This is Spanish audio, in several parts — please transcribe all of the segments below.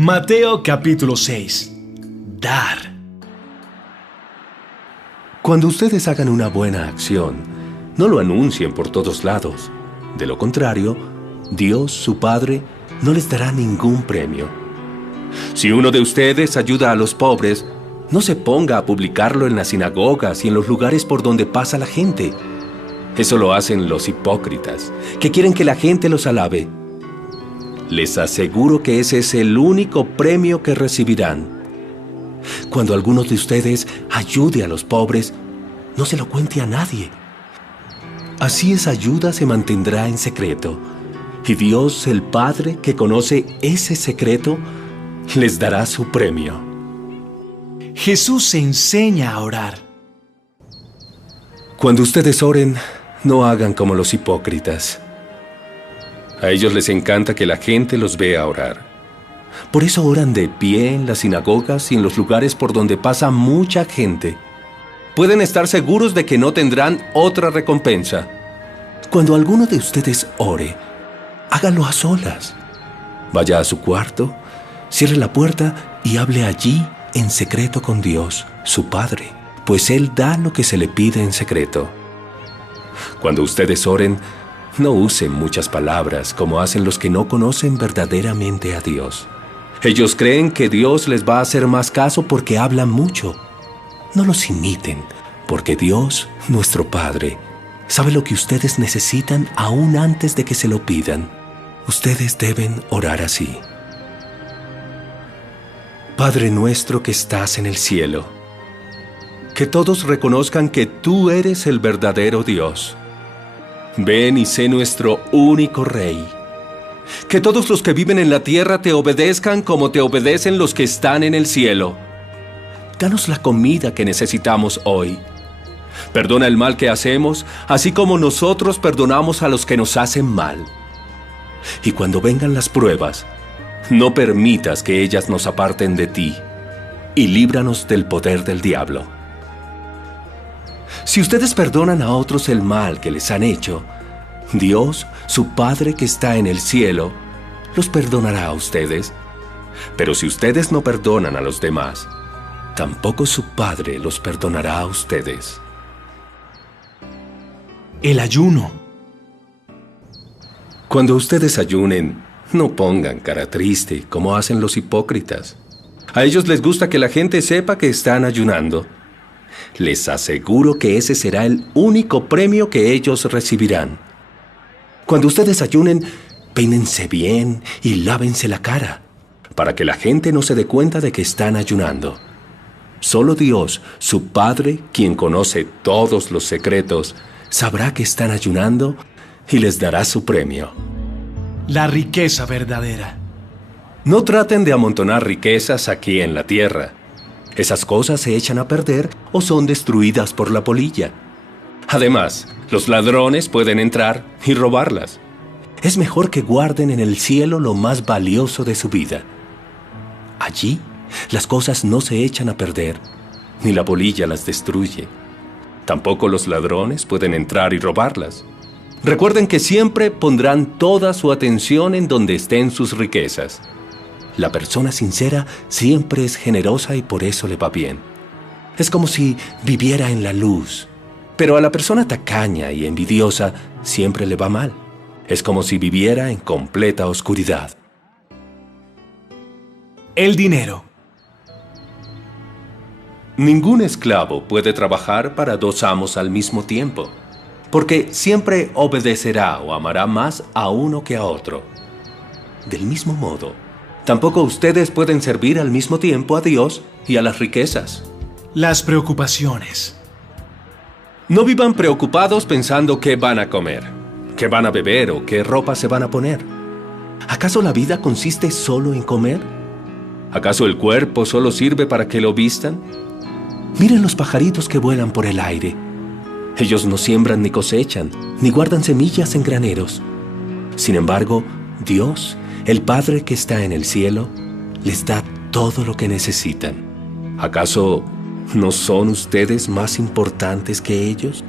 Mateo capítulo 6. Dar. Cuando ustedes hagan una buena acción, no lo anuncien por todos lados. De lo contrario, Dios, su Padre, no les dará ningún premio. Si uno de ustedes ayuda a los pobres, no se ponga a publicarlo en las sinagogas y en los lugares por donde pasa la gente. Eso lo hacen los hipócritas, que quieren que la gente los alabe. Les aseguro que ese es el único premio que recibirán. Cuando alguno de ustedes ayude a los pobres, no se lo cuente a nadie. Así esa ayuda se mantendrá en secreto, y Dios, el Padre, que conoce ese secreto, les dará su premio. Jesús enseña a orar. Cuando ustedes oren, no hagan como los hipócritas. A ellos les encanta que la gente los vea orar. Por eso oran de pie en las sinagogas y en los lugares por donde pasa mucha gente. Pueden estar seguros de que no tendrán otra recompensa. Cuando alguno de ustedes ore, hágalo a solas. Vaya a su cuarto, cierre la puerta y hable allí en secreto con Dios, su Padre, pues Él da lo que se le pide en secreto. Cuando ustedes oren, no usen muchas palabras como hacen los que no conocen verdaderamente a Dios. Ellos creen que Dios les va a hacer más caso porque hablan mucho. No los imiten, porque Dios, nuestro Padre, sabe lo que ustedes necesitan aún antes de que se lo pidan. Ustedes deben orar así. Padre nuestro que estás en el cielo, que todos reconozcan que tú eres el verdadero Dios. Ven y sé nuestro único Rey. Que todos los que viven en la tierra te obedezcan como te obedecen los que están en el cielo. Danos la comida que necesitamos hoy. Perdona el mal que hacemos, así como nosotros perdonamos a los que nos hacen mal. Y cuando vengan las pruebas, no permitas que ellas nos aparten de ti, y líbranos del poder del diablo. Si ustedes perdonan a otros el mal que les han hecho, Dios, su Padre que está en el cielo, los perdonará a ustedes. Pero si ustedes no perdonan a los demás, tampoco su Padre los perdonará a ustedes. El ayuno. Cuando ustedes ayunen, no pongan cara triste como hacen los hipócritas. A ellos les gusta que la gente sepa que están ayunando. Les aseguro que ese será el único premio que ellos recibirán. Cuando ustedes ayunen, peínense bien y lávense la cara, para que la gente no se dé cuenta de que están ayunando. Solo Dios, su Padre, quien conoce todos los secretos, sabrá que están ayunando y les dará su premio. La riqueza verdadera. No traten de amontonar riquezas aquí en la tierra. Esas cosas se echan a perder o son destruidas por la polilla. Además, los ladrones pueden entrar y robarlas. Es mejor que guarden en el cielo lo más valioso de su vida. Allí, las cosas no se echan a perder, ni la polilla las destruye. Tampoco los ladrones pueden entrar y robarlas. Recuerden que siempre pondrán toda su atención en donde estén sus riquezas. La persona sincera siempre es generosa y por eso le va bien. Es como si viviera en la luz. Pero a la persona tacaña y envidiosa siempre le va mal. Es como si viviera en completa oscuridad. El dinero. Ningún esclavo puede trabajar para dos amos al mismo tiempo, porque siempre obedecerá o amará más a uno que a otro. Del mismo modo, tampoco ustedes pueden servir al mismo tiempo a Dios y a las riquezas. Las preocupaciones. No vivan preocupados pensando qué van a comer, qué van a beber o qué ropa se van a poner. ¿Acaso la vida consiste solo en comer? ¿Acaso el cuerpo solo sirve para que lo vistan? Miren los pajaritos que vuelan por el aire. Ellos no siembran ni cosechan, ni guardan semillas en graneros. Sin embargo, Dios, el Padre que está en el cielo, les da todo lo que necesitan. ¿Acaso no son ustedes más importantes que ellos?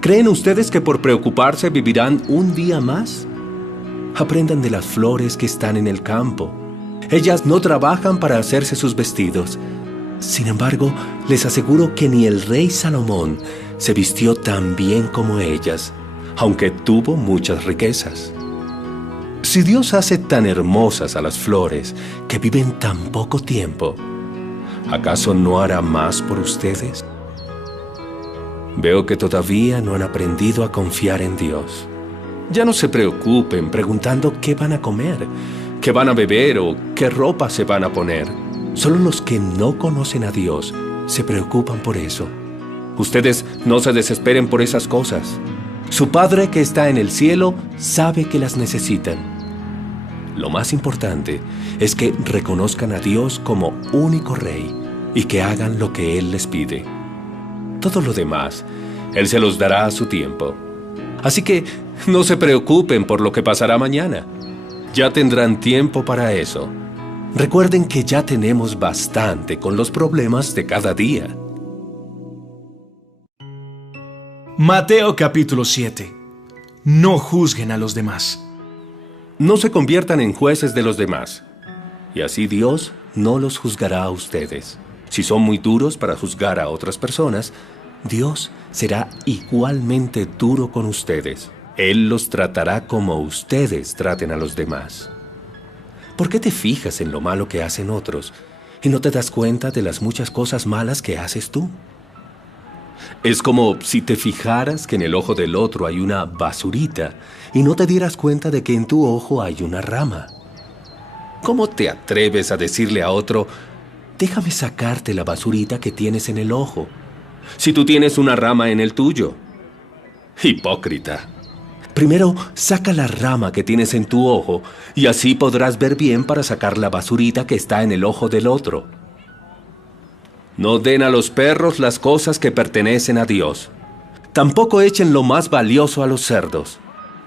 ¿Creen ustedes que por preocuparse vivirán un día más? Aprendan de las flores que están en el campo. Ellas no trabajan para hacerse sus vestidos. Sin embargo, les aseguro que ni el rey Salomón se vistió tan bien como ellas, aunque tuvo muchas riquezas. Si Dios hace tan hermosas a las flores que viven tan poco tiempo, ¿acaso no hará más por ustedes? Veo que todavía no han aprendido a confiar en Dios. Ya no se preocupen preguntando qué van a comer, qué van a beber o qué ropa se van a poner. Solo los que no conocen a Dios se preocupan por eso. Ustedes no se desesperen por esas cosas. Su Padre que está en el cielo sabe que las necesitan. Lo más importante es que reconozcan a Dios como único Rey y que hagan lo que Él les pide. Todo lo demás, Él se los dará a su tiempo. Así que no se preocupen por lo que pasará mañana. Ya tendrán tiempo para eso. Recuerden que ya tenemos bastante con los problemas de cada día. Mateo capítulo 7. No juzguen a los demás. No se conviertan en jueces de los demás, y así Dios no los juzgará a ustedes. Si son muy duros para juzgar a otras personas, Dios será igualmente duro con ustedes. Él los tratará como ustedes traten a los demás. ¿Por qué te fijas en lo malo que hacen otros y no te das cuenta de las muchas cosas malas que haces tú? Es como si te fijaras que en el ojo del otro hay una basurita y no te dieras cuenta de que en tu ojo hay una rama. ¿Cómo te atreves a decirle a otro, déjame sacarte la basurita que tienes en el ojo, si tú tienes una rama en el tuyo? Hipócrita. Primero, saca la rama que tienes en tu ojo y así podrás ver bien para sacar la basurita que está en el ojo del otro. No den a los perros las cosas que pertenecen a Dios. Tampoco echen lo más valioso a los cerdos.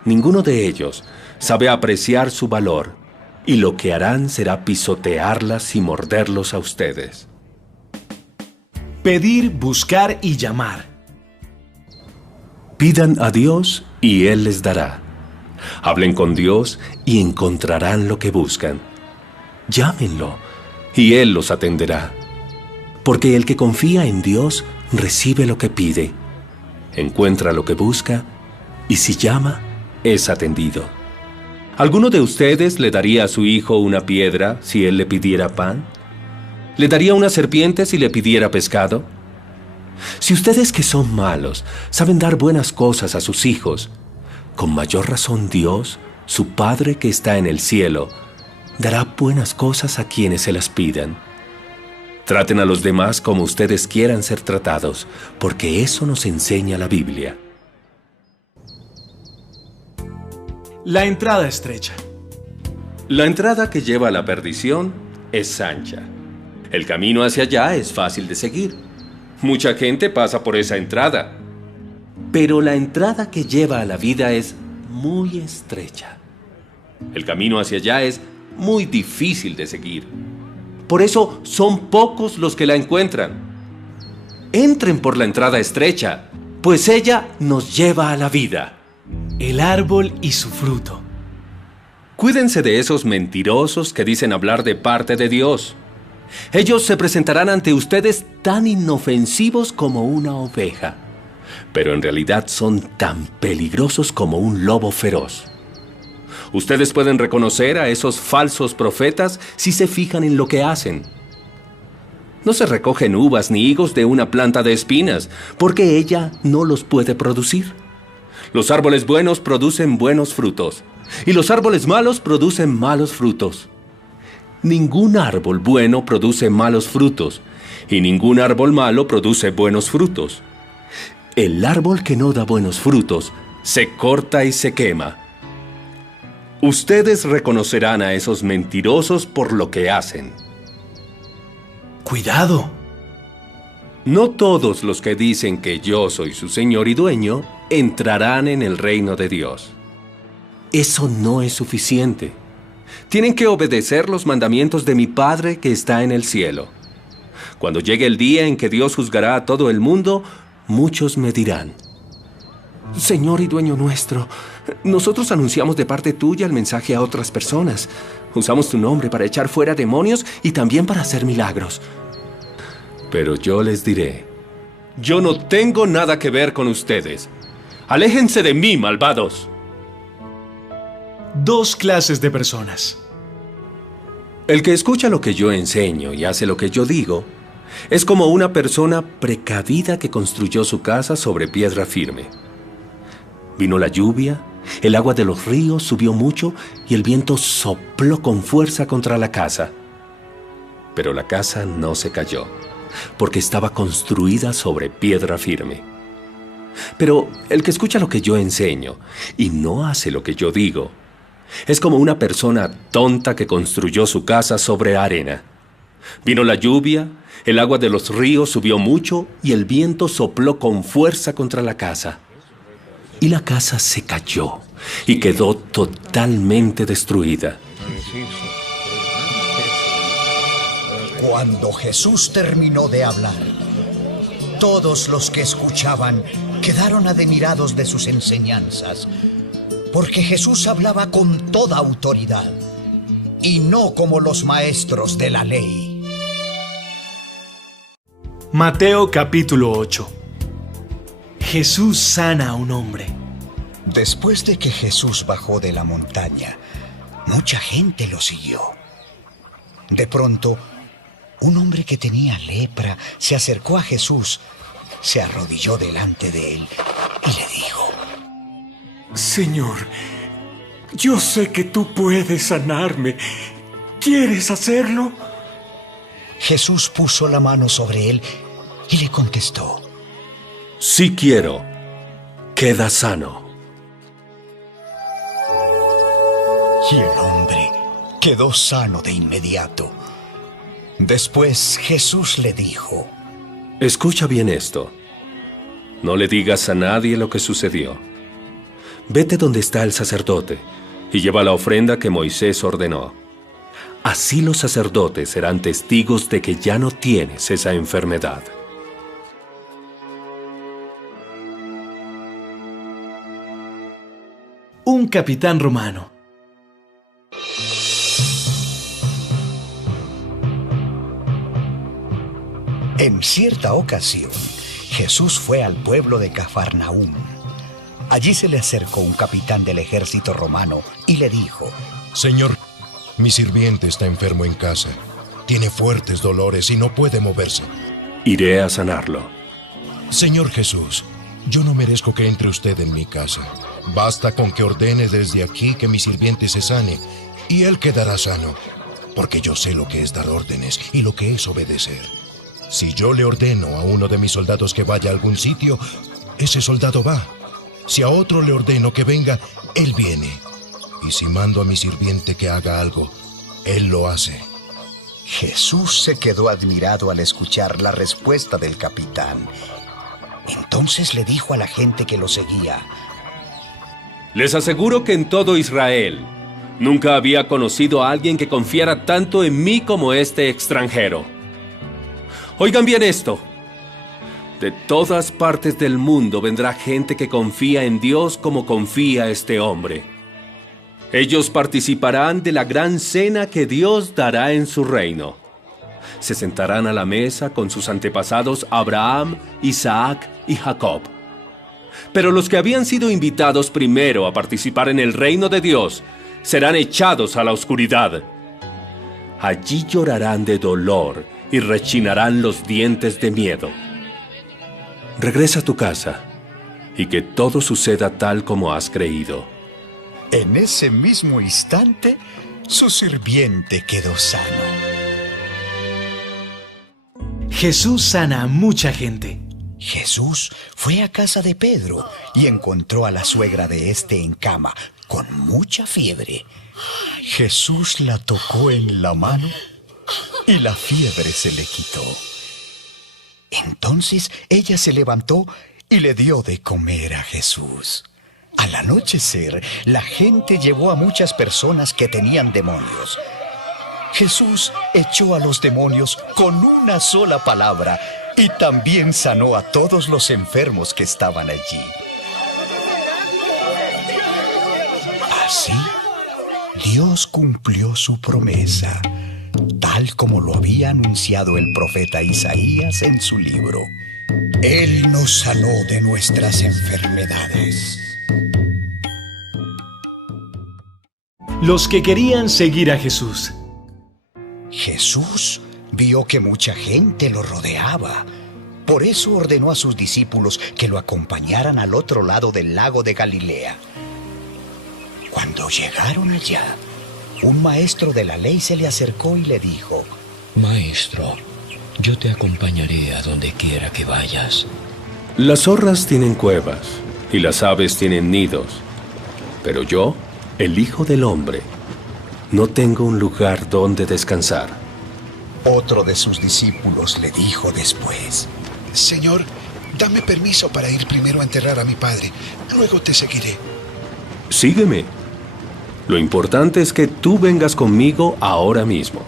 Ninguno de ellos sabe apreciar su valor, y lo que harán será pisotearlas y morderlos a ustedes. Pedir, buscar y llamar. Pidan a Dios y Él les dará. Hablen con Dios y encontrarán lo que buscan. Llámenlo y Él los atenderá. Porque el que confía en Dios recibe lo que pide, encuentra lo que busca y si llama, es atendido. ¿Alguno de ustedes le daría a su hijo una piedra si él le pidiera pan? ¿Le daría una serpiente si le pidiera pescado? Si ustedes que son malos saben dar buenas cosas a sus hijos, con mayor razón Dios, su Padre que está en el cielo, dará buenas cosas a quienes se las pidan. Traten a los demás como ustedes quieran ser tratados, porque eso nos enseña la Biblia. La entrada estrecha. La entrada que lleva a la perdición es ancha. El camino hacia allá es fácil de seguir. Mucha gente pasa por esa entrada. Pero la entrada que lleva a la vida es muy estrecha. El camino hacia allá es muy difícil de seguir. Por eso son pocos los que la encuentran. Entren por la entrada estrecha, pues ella nos lleva a la vida. El árbol y su fruto. Cuídense de esos mentirosos que dicen hablar de parte de Dios. Ellos se presentarán ante ustedes tan inofensivos como una oveja, pero en realidad son tan peligrosos como un lobo feroz. Ustedes pueden reconocer a esos falsos profetas si se fijan en lo que hacen. No se recogen uvas ni higos de una planta de espinas, porque ella no los puede producir. Los árboles buenos producen buenos frutos, y los árboles malos producen malos frutos. Ningún árbol bueno produce malos frutos, y ningún árbol malo produce buenos frutos. El árbol que no da buenos frutos se corta y se quema. Ustedes reconocerán a esos mentirosos por lo que hacen. ¡Cuidado! No todos los que dicen que yo soy su Señor y Dueño entrarán en el reino de Dios. Eso no es suficiente. Tienen que obedecer los mandamientos de mi Padre que está en el cielo. Cuando llegue el día en que Dios juzgará a todo el mundo, muchos me dirán: Señor y Dueño nuestro, Nosotros anunciamos de parte tuya el mensaje a otras personas. Usamos tu nombre para echar fuera demonios y también para hacer milagros. Pero yo les diré, yo no tengo nada que ver con ustedes. Aléjense de mí, malvados. Dos clases de personas. El que escucha lo que yo enseño y hace lo que yo digo, es como una persona precavida que construyó su casa sobre piedra firme. Vino la lluvia, el agua de los ríos subió mucho y el viento sopló con fuerza contra la casa. Pero la casa no se cayó, porque estaba construida sobre piedra firme. Pero el que escucha lo que yo enseño y no hace lo que yo digo, es como una persona tonta que construyó su casa sobre arena. Vino la lluvia, el agua de los ríos subió mucho y el viento sopló con fuerza contra la casa. Y la casa se cayó y quedó totalmente destruida. Cuando Jesús terminó de hablar, todos los que escuchaban quedaron admirados de sus enseñanzas, porque Jesús hablaba con toda autoridad y no como los maestros de la ley. Mateo capítulo 8. Jesús sana a un hombre. Después de que Jesús bajó de la montaña, mucha gente lo siguió. De pronto, un hombre que tenía lepra se acercó a Jesús, se arrodilló delante de él y le dijo: Señor, yo sé que tú puedes sanarme. ¿Quieres hacerlo? Jesús puso la mano sobre él y le contestó: Sí quiero. Queda sano. Y el hombre quedó sano de inmediato. Después Jesús le dijo: Escucha bien esto. No le digas a nadie lo que sucedió. Vete donde está el sacerdote y lleva la ofrenda que Moisés ordenó. Así los sacerdotes serán testigos de que ya no tienes esa enfermedad. Un capitán romano. En cierta ocasión, Jesús fue al pueblo de Cafarnaúm. Allí se le acercó un capitán del ejército romano y le dijo: Señor, mi sirviente está enfermo en casa. Tiene fuertes dolores y no puede moverse. Iré a sanarlo. Señor Jesús, yo no merezco que entre usted en mi casa. Basta con que ordene desde aquí que mi sirviente se sane y él quedará sano, porque yo sé lo que es dar órdenes y lo que es obedecer. Si yo le ordeno a uno de mis soldados que vaya a algún sitio, ese soldado va. Si a otro le ordeno que venga, él viene. Y si mando a mi sirviente que haga algo, él lo hace. Jesús se quedó admirado al escuchar la respuesta del capitán. Entonces le dijo a la gente que lo seguía: Les aseguro que en todo Israel nunca había conocido a alguien que confiara tanto en mí como este extranjero. Oigan bien esto. De todas partes del mundo vendrá gente que confía en Dios como confía este hombre. Ellos participarán de la gran cena que Dios dará en su reino. Se sentarán a la mesa con sus antepasados Abraham, Isaac y Jacob. Pero los que habían sido invitados primero a participar en el reino de Dios serán echados a la oscuridad. Allí llorarán de dolor y rechinarán los dientes de miedo. Regresa a tu casa y que todo suceda tal como has creído. En ese mismo instante, su sirviente quedó sano. Jesús sana a mucha gente. Jesús fue a casa de Pedro y encontró a la suegra de este en cama, con mucha fiebre. Jesús la tocó en la mano y la fiebre se le quitó. Entonces ella se levantó y le dio de comer a Jesús. Al anochecer, la gente llevó a muchas personas que tenían demonios. Jesús echó a los demonios con una sola palabra y también sanó a todos los enfermos que estaban allí. Así, Dios cumplió su promesa, tal como lo había anunciado el profeta Isaías en su libro. Él nos sanó de nuestras enfermedades. Los que querían seguir a Jesús. Jesús vio que mucha gente lo rodeaba. Por eso ordenó a sus discípulos que lo acompañaran al otro lado del lago de Galilea. Cuando llegaron allá, un maestro de la ley se le acercó y le dijo: Maestro, yo te acompañaré a donde quiera que vayas. Las zorras tienen cuevas y las aves tienen nidos, pero yo, el Hijo del Hombre, no tengo un lugar donde descansar. Otro de sus discípulos le dijo después: Señor, dame permiso para ir primero a enterrar a mi padre. Luego te seguiré. Sígueme. Lo importante es que tú vengas conmigo ahora mismo.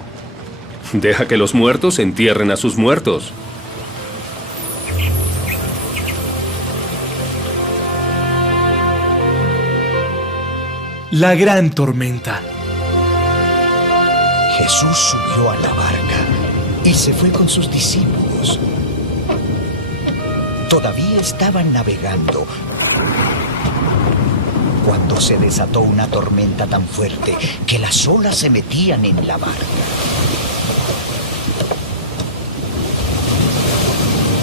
Deja que los muertos entierren a sus muertos. La gran tormenta. Jesús subió a la barca y se fue con sus discípulos. Todavía estaban navegando cuando se desató una tormenta tan fuerte que las olas se metían en la barca.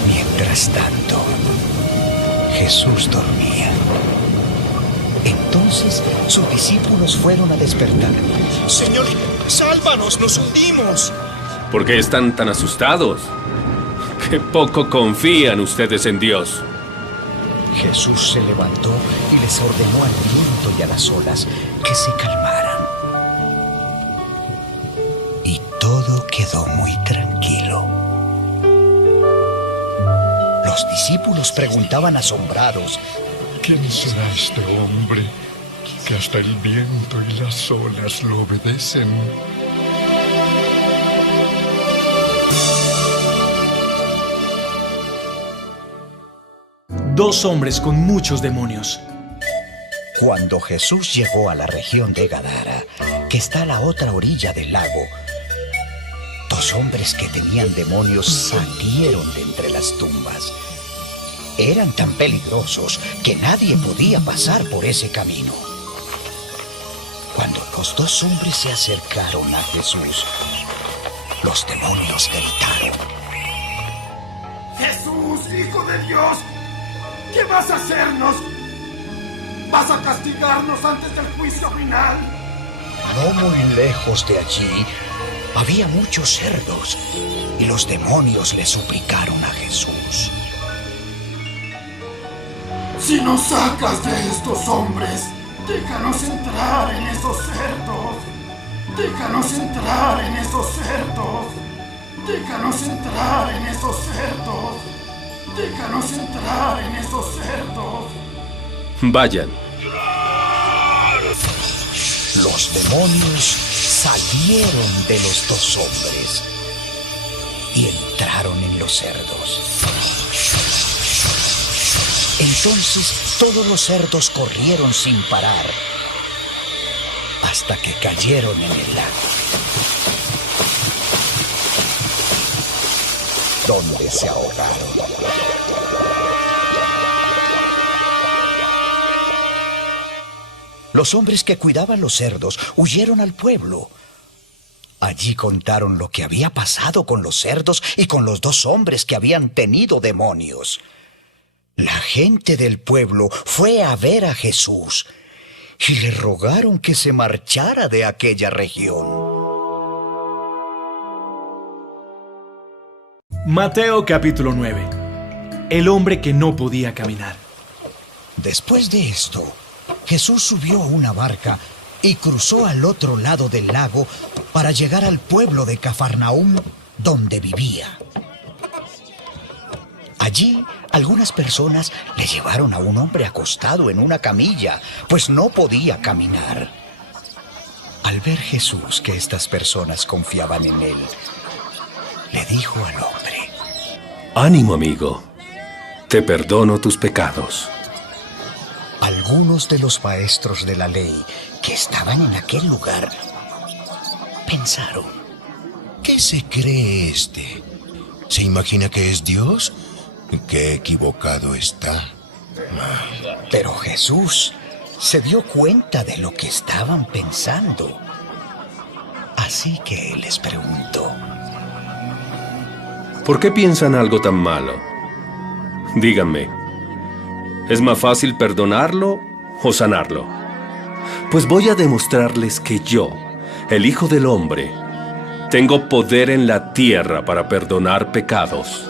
Mientras tanto, Jesús dormía. Entonces sus discípulos fueron a despertarlo. Señor, sálvanos, nos hundimos. ¿Por qué están tan asustados? ¡Qué poco confían ustedes en Dios! Jesús se levantó y les ordenó al viento y a las olas que se calmaran. Y todo quedó muy tranquilo. Los discípulos preguntaban asombrados: ¿Quién será este hombre que hasta el viento y las olas lo obedecen? Dos hombres con muchos demonios. Cuando Jesús llegó a la región de Gadara, que está a la otra orilla del lago, dos hombres que tenían demonios salieron de entre las tumbas. Eran tan peligrosos que nadie podía pasar por ese camino. Cuando los dos hombres se acercaron a Jesús, los demonios gritaron: Jesús, Hijo de Dios, ¿qué vas a hacernos? ¿Vas a castigarnos antes del juicio final? No muy lejos de allí había muchos cerdos y los demonios le suplicaron a Jesús: Si nos sacas de estos hombres, déjanos entrar en esos cerdos. Déjanos entrar en esos cerdos. Déjanos entrar en esos cerdos. Déjanos entrar en esos cerdos. Vayan. Los demonios salieron de los dos hombres y entraron en los cerdos. Entonces todos los cerdos corrieron sin parar hasta que cayeron en el lago, donde se ahogaron. Los hombres que cuidaban los cerdos huyeron al pueblo. Allí contaron lo que había pasado con los cerdos y con los dos hombres que habían tenido demonios. La gente del pueblo fue a ver a Jesús y le rogaron que se marchara de aquella región. Mateo capítulo 9. El hombre que no podía caminar. Después de esto, Jesús subió a una barca y cruzó al otro lado del lago para llegar al pueblo de Cafarnaúm, donde vivía. Allí, algunas personas le llevaron a un hombre acostado en una camilla, pues no podía caminar. Al ver Jesús que estas personas confiaban en él, le dijo al hombre: Ánimo, amigo. Te perdono tus pecados. Algunos de los maestros de la ley que estaban en aquel lugar pensaron: ¿qué se cree este? ¿Se imagina que es Dios? ¡Qué equivocado está! Pero Jesús se dio cuenta de lo que estaban pensando. Así que les preguntó: ¿por qué piensan algo tan malo? Díganme, ¿es más fácil perdonarlo o sanarlo? Pues voy a demostrarles que yo, el Hijo del Hombre, tengo poder en la tierra para perdonar pecados.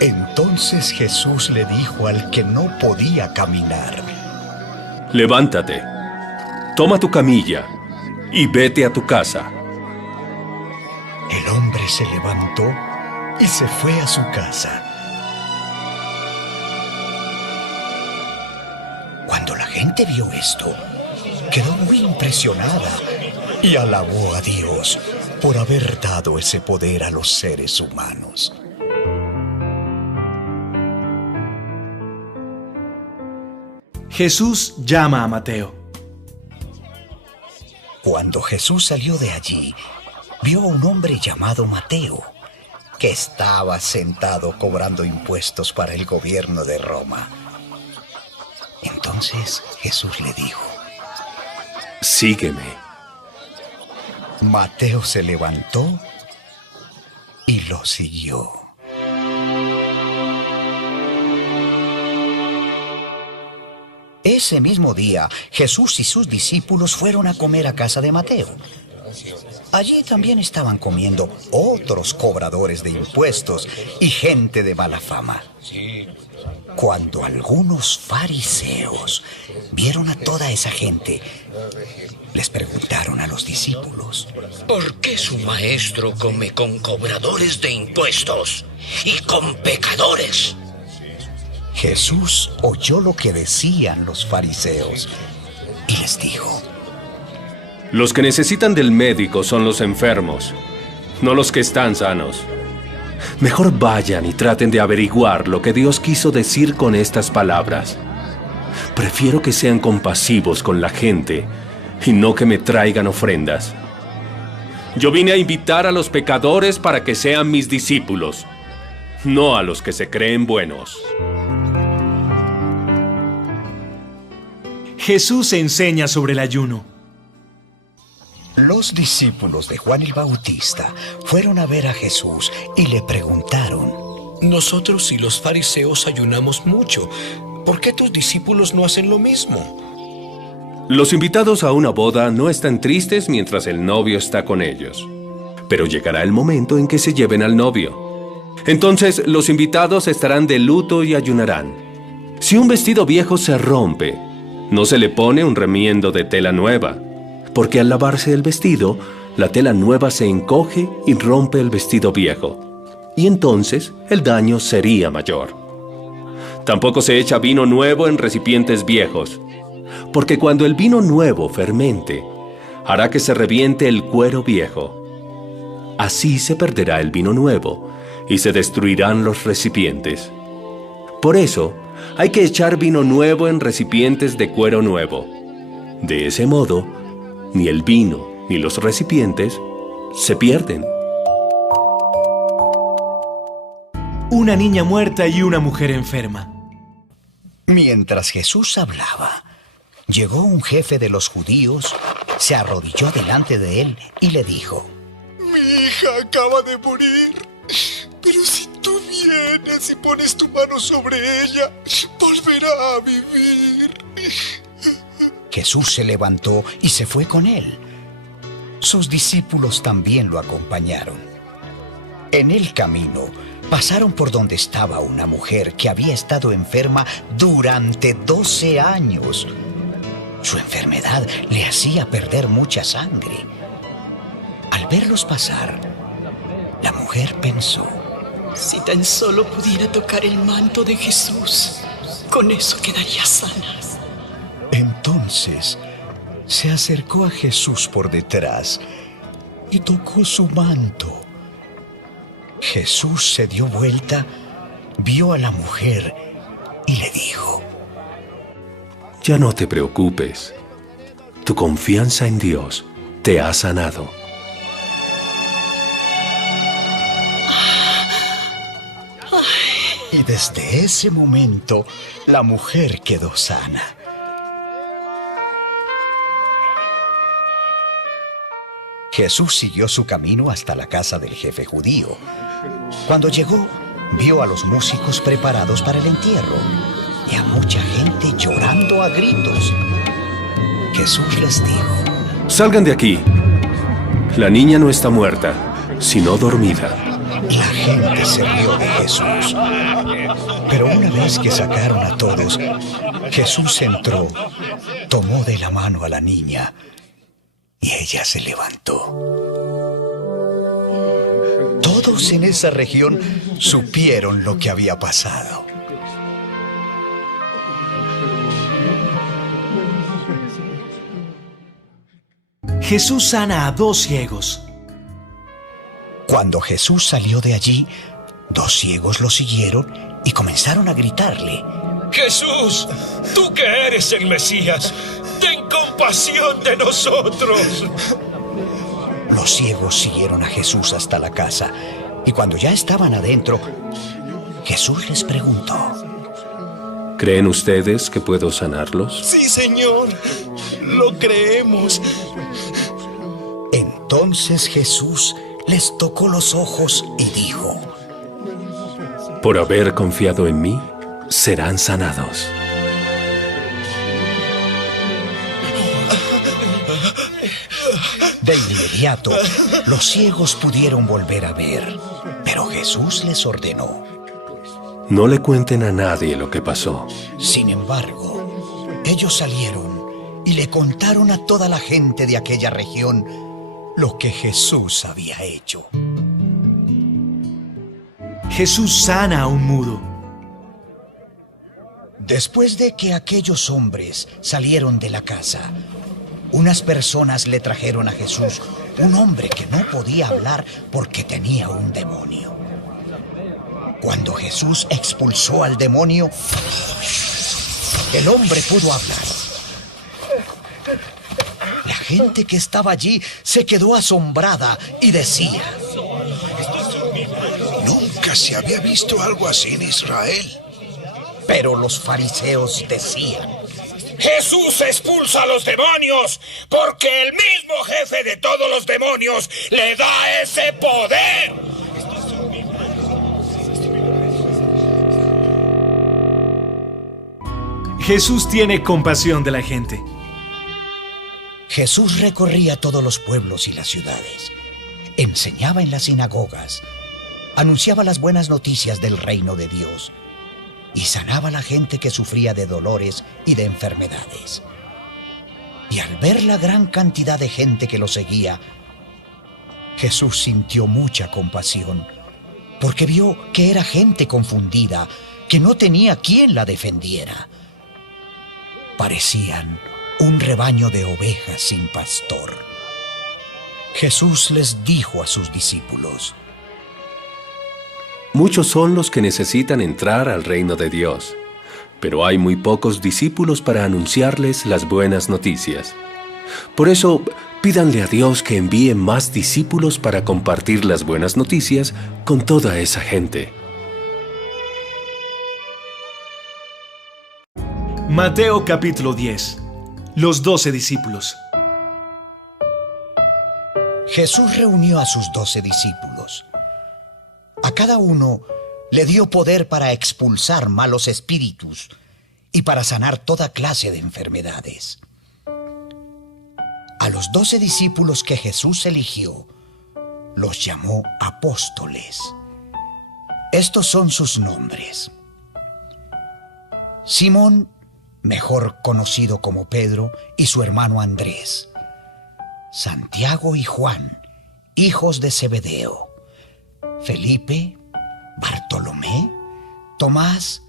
Entonces Jesús le dijo al que no podía caminar: levántate, toma tu camilla y vete a tu casa. El hombre se levantó y se fue a su casa. Cuando la gente vio esto, quedó muy impresionada y alabó a Dios por haber dado ese poder a los seres humanos. Jesús llama a Mateo. Cuando Jesús salió de allí, vio a un hombre llamado Mateo, que estaba sentado cobrando impuestos para el gobierno de Roma. Entonces Jesús le dijo: sígueme. Mateo se levantó y lo siguió. Ese mismo día, Jesús y sus discípulos fueron a comer a casa de Mateo. Allí también estaban comiendo otros cobradores de impuestos y gente de mala fama. Cuando algunos fariseos vieron a toda esa gente, les preguntaron a los discípulos: ¿por qué su maestro come con cobradores de impuestos y con pecadores? Jesús oyó lo que decían los fariseos y les dijo: los que necesitan del médico son los enfermos, no los que están sanos. Mejor vayan y traten de averiguar lo que Dios quiso decir con estas palabras. Prefiero que sean compasivos con la gente y no que me traigan ofrendas. Yo vine a invitar a los pecadores para que sean mis discípulos, no a los que se creen buenos. Jesús enseña sobre el ayuno. Los discípulos de Juan el Bautista fueron a ver a Jesús y le preguntaron: nosotros y los fariseos ayunamos mucho. ¿Por qué tus discípulos no hacen lo mismo? Los invitados a una boda no están tristes mientras el novio está con ellos. Pero llegará el momento en que se lleven al novio. Entonces los invitados estarán de luto y ayunarán. Si un vestido viejo se rompe, no se le pone un remiendo de tela nueva, porque al lavarse el vestido, la tela nueva se encoge y rompe el vestido viejo, y entonces el daño sería mayor. Tampoco se echa vino nuevo en recipientes viejos, porque cuando el vino nuevo fermente, hará que se reviente el cuero viejo. Así se perderá el vino nuevo y se destruirán los recipientes. Por eso, hay que echar vino nuevo en recipientes de cuero nuevo. De ese modo, ni el vino ni los recipientes se pierden. Una niña muerta y una mujer enferma. Mientras Jesús hablaba, llegó un jefe de los judíos, se arrodilló delante de él y le dijo: Mi hija acaba de morir, pero si tú vienes y pones tu mano sobre ella, volverá a vivir. Jesús se levantó y se fue con él. Sus discípulos también lo acompañaron. En el camino, pasaron por donde estaba una mujer que había estado enferma durante 12 años. Su enfermedad le hacía perder mucha sangre. Al verlos pasar, la mujer pensó: si tan solo pudiera tocar el manto de Jesús, con eso quedaría sana. Entonces se acercó a Jesús por detrás y tocó su manto. Jesús se dio vuelta, vio a la mujer y le dijo: ya no te preocupes. Tu confianza en Dios te ha sanado. Y desde ese momento, la mujer quedó sana. Jesús siguió su camino hasta la casa del jefe judío. Cuando llegó, vio a los músicos preparados para el entierro y a mucha gente llorando a gritos. Jesús les dijo: Salgan de aquí. La niña no está muerta, sino dormida. La gente se rió de Jesús. Pero una vez que sacaron a todos, Jesús entró, tomó de la mano a la niña y ella se levantó. Todos en esa región supieron lo que había pasado. Jesús sana a 2 ciegos. Cuando Jesús salió de allí, 2 ciegos lo siguieron y comenzaron a gritarle: Jesús, tú que eres el Mesías, ten compasión de nosotros. Los ciegos siguieron a Jesús hasta la casa, y cuando ya estaban adentro, Jesús les preguntó: ¿Creen ustedes que puedo sanarlos? Sí, Señor, lo creemos. Entonces Jesús les tocó los ojos y dijo: Por haber confiado en mí, serán sanados. De inmediato, los ciegos pudieron volver a ver, pero Jesús les ordenó: No le cuenten a nadie lo que pasó. Sin embargo, ellos salieron y le contaron a toda la gente de aquella región lo que Jesús había hecho. Jesús sana a un mudo. Después de que aquellos hombres salieron de la casa, unas personas le trajeron a Jesús un hombre que no podía hablar porque tenía un demonio. Cuando Jesús expulsó al demonio, el hombre pudo hablar. La gente que estaba allí se quedó asombrada y decía: Nunca se había visto algo así en Israel. Pero los fariseos decían: Jesús expulsa a los demonios porque el mismo jefe de todos los demonios le da ese poder. Jesús tiene compasión de la gente. Jesús recorría todos los pueblos y las ciudades, enseñaba en las sinagogas, anunciaba las buenas noticias del reino de Dios y sanaba a la gente que sufría de dolores y de enfermedades. Y al ver la gran cantidad de gente que lo seguía, Jesús sintió mucha compasión, porque vio que era gente confundida, que no tenía quien la defendiera. Parecían un rebaño de ovejas sin pastor. Jesús les dijo a sus discípulos: Muchos son los que necesitan entrar al reino de Dios, pero hay muy pocos discípulos para anunciarles las buenas noticias. Por eso, pídanle a Dios que envíe más discípulos para compartir las buenas noticias con toda esa gente. Mateo capítulo 10. Los 12 discípulos. Jesús reunió a sus 12 discípulos. A cada uno le dio poder para expulsar malos espíritus y para sanar toda clase de enfermedades. A los 12 discípulos que Jesús eligió, los llamó apóstoles. Estos son sus nombres: Simón, mejor conocido como Pedro, y su hermano Andrés; Santiago y Juan, hijos de Zebedeo; Felipe, Bartolomé, Tomás,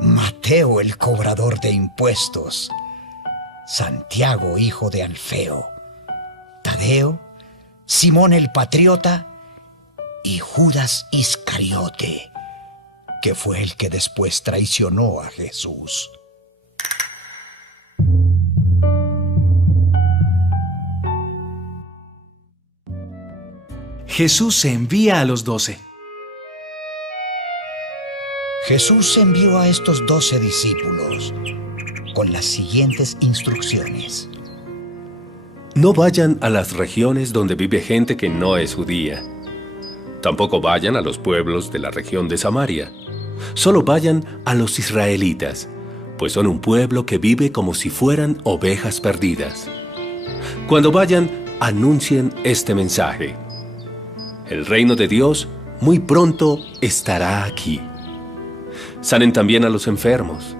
Mateo el cobrador de impuestos, Santiago hijo de Alfeo, Tadeo, Simón el patriota y Judas Iscariote, que fue el que después traicionó a Jesús. Jesús envía a los 12. Jesús envió a estos 12 discípulos con las siguientes instrucciones. No vayan a las regiones donde vive gente que no es judía. Tampoco vayan a los pueblos de la región de Samaria. Solo vayan a los israelitas, pues son un pueblo que vive como si fueran ovejas perdidas. Cuando vayan, anuncien este mensaje. El reino de Dios muy pronto estará aquí. Sanen también a los enfermos.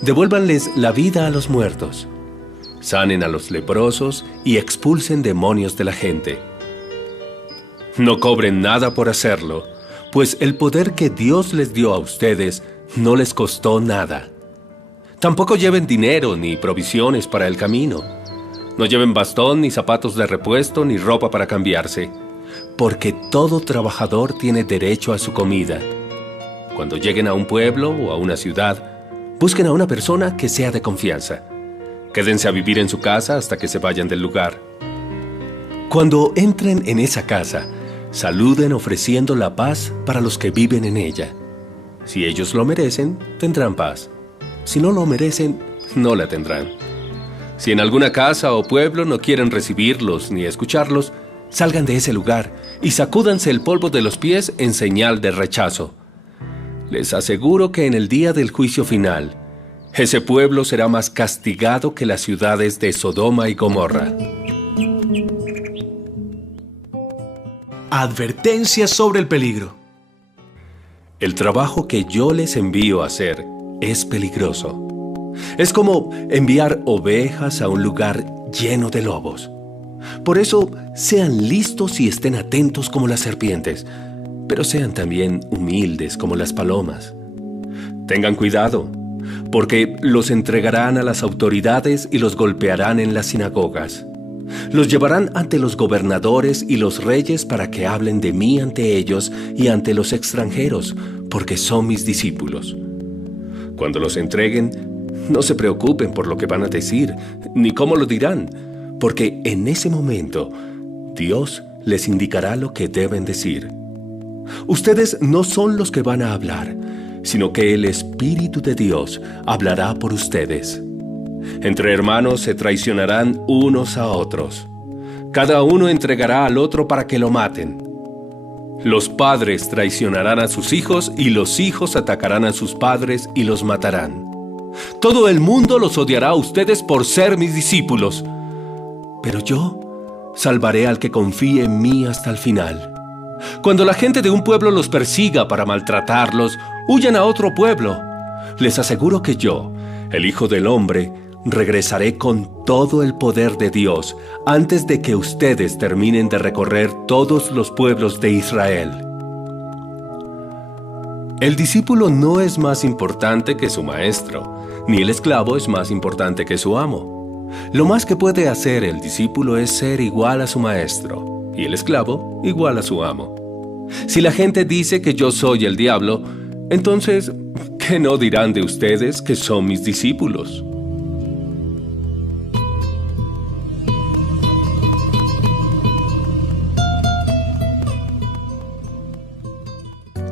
Devuélvanles la vida a los muertos. Sanen a los leprosos y expulsen demonios de la gente. No cobren nada por hacerlo, pues el poder que Dios les dio a ustedes no les costó nada. Tampoco lleven dinero ni provisiones para el camino. No lleven bastón, ni zapatos de repuesto, ni ropa para cambiarse, porque todo trabajador tiene derecho a su comida. Cuando lleguen a un pueblo o a una ciudad, busquen a una persona que sea de confianza. Quédense a vivir en su casa hasta que se vayan del lugar. Cuando entren en esa casa, saluden ofreciendo la paz para los que viven en ella. Si ellos lo merecen, tendrán paz. Si no lo merecen, no la tendrán. Si en alguna casa o pueblo no quieren recibirlos ni escucharlos, salgan de ese lugar y sacúdanse el polvo de los pies en señal de rechazo. Les aseguro que en el día del juicio final, ese pueblo será más castigado que las ciudades de Sodoma y Gomorra. Advertencia sobre el peligro. El trabajo que yo les envío a hacer es peligroso. Es como enviar ovejas a un lugar lleno de lobos. Por eso, sean listos y estén atentos como las serpientes, pero sean también humildes como las palomas. Tengan cuidado, porque los entregarán a las autoridades y los golpearán en las sinagogas. Los llevarán ante los gobernadores y los reyes para que hablen de mí ante ellos y ante los extranjeros, porque son mis discípulos. Cuando los entreguen, no se preocupen por lo que van a decir, ni cómo lo dirán, porque en ese momento Dios les indicará lo que deben decir. Ustedes no son los que van a hablar, sino que el Espíritu de Dios hablará por ustedes. Entre hermanos se traicionarán unos a otros. Cada uno entregará al otro para que lo maten. Los padres traicionarán a sus hijos y los hijos atacarán a sus padres y los matarán. Todo el mundo los odiará a ustedes por ser mis discípulos. Pero yo salvaré al que confíe en mí hasta el final. Cuando la gente de un pueblo los persiga para maltratarlos, huyan a otro pueblo. Les aseguro que yo, el Hijo del Hombre, regresaré con todo el poder de Dios antes de que ustedes terminen de recorrer todos los pueblos de Israel. El discípulo no es más importante que su maestro, ni el esclavo es más importante que su amo. Lo más que puede hacer el discípulo es ser igual a su maestro, y el esclavo igual a su amo. Si la gente dice que yo soy el diablo, entonces, ¿qué no dirán de ustedes que son mis discípulos?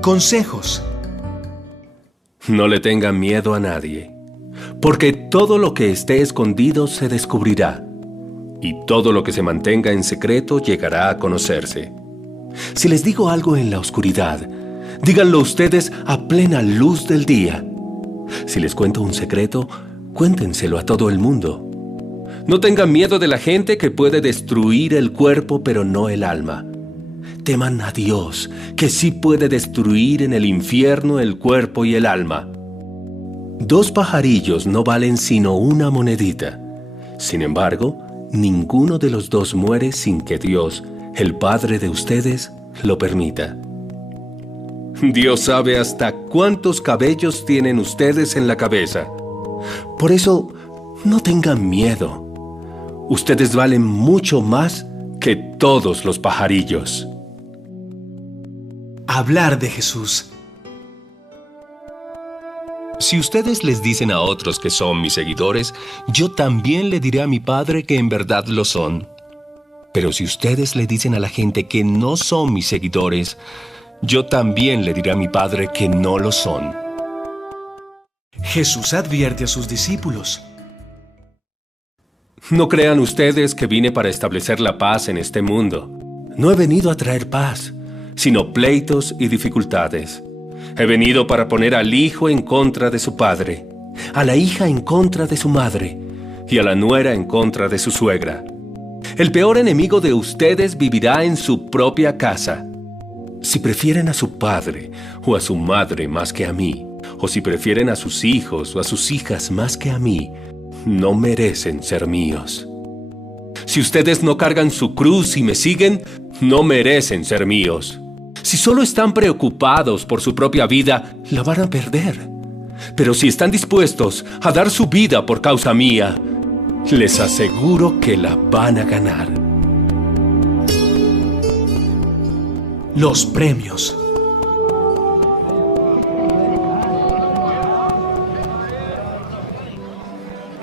Consejos. No le tengan miedo a nadie, porque todo lo que esté escondido se descubrirá, y todo lo que se mantenga en secreto llegará a conocerse. Si les digo algo en la oscuridad, díganlo ustedes a plena luz del día. Si les cuento un secreto, cuéntenselo a todo el mundo. No tengan miedo de la gente que puede destruir el cuerpo pero no el alma. Teman a Dios, que sí puede destruir en el infierno el cuerpo y el alma. 2 pajarillos no valen sino una monedita. Sin embargo, ninguno de los 2 muere sin que Dios, el Padre de ustedes, lo permita. Dios sabe hasta cuántos cabellos tienen ustedes en la cabeza. Por eso, no tengan miedo. Ustedes valen mucho más que todos los pajarillos. Hablar de Jesús. Si ustedes les dicen a otros que son mis seguidores, yo también le diré a mi Padre que en verdad lo son. Pero si ustedes le dicen a la gente que no son mis seguidores, yo también le diré a mi Padre que no lo son. Jesús advierte a sus discípulos. No crean ustedes que vine para establecer la paz en este mundo. No he venido a traer paz, sino pleitos y dificultades. He venido para poner al hijo en contra de su padre, a la hija en contra de su madre y a la nuera en contra de su suegra. El peor enemigo de ustedes vivirá en su propia casa. Si prefieren a su padre o a su madre más que a mí, o si prefieren a sus hijos o a sus hijas más que a mí, no merecen ser míos. Si ustedes no cargan su cruz y me siguen, no merecen ser míos. Si solo están preocupados por su propia vida, la van a perder. Pero si están dispuestos a dar su vida por causa mía, les aseguro que la van a ganar. Los premios.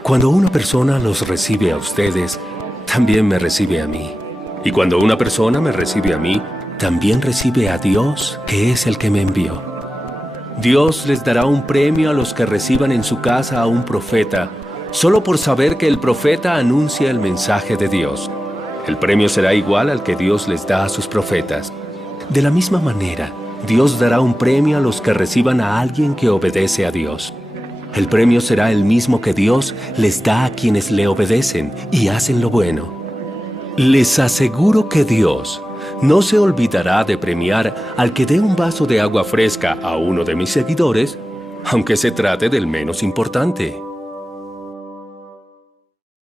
Cuando una persona los recibe a ustedes, también me recibe a mí. Y cuando una persona me recibe a mí, también recibe a Dios, que es el que me envió. Dios les dará un premio a los que reciban en su casa a un profeta, solo por saber que el profeta anuncia el mensaje de Dios. El premio será igual al que Dios les da a sus profetas. De la misma manera, Dios dará un premio a los que reciban a alguien que obedece a Dios. El premio será el mismo que Dios les da a quienes le obedecen y hacen lo bueno. Les aseguro que Dios no se olvidará de premiar al que dé un vaso de agua fresca a uno de mis seguidores, aunque se trate del menos importante.